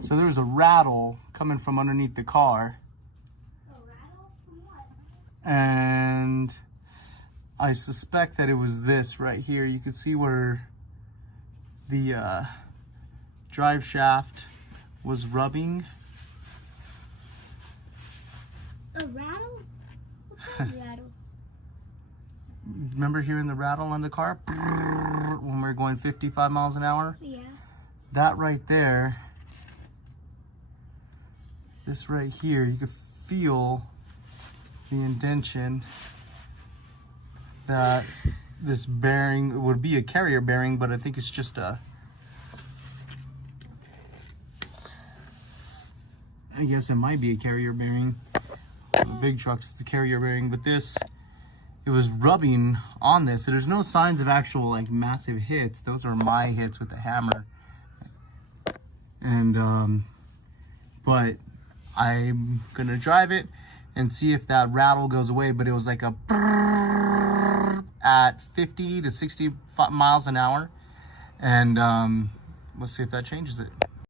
So there's a rattle coming from underneath the car. A rattle? From what? And I suspect that it was this right here. You can see where the drive shaft was rubbing. A rattle? What kind of rattle? Remember hearing the rattle on the car when we were going 55 miles an hour? Yeah. That right there, this right here, you could feel the indentation that this bearing would be a carrier bearing, but I think it's just a, I guess it might be a carrier bearing. Big trucks, it's a carrier bearing, but this, it was rubbing on this. So there's no signs of actual like massive hits. Those are my hits with the hammer. And, but I'm gonna drive it and see if that rattle goes away. But it was like a at 50 to 60 miles an hour. And let's see if that changes it.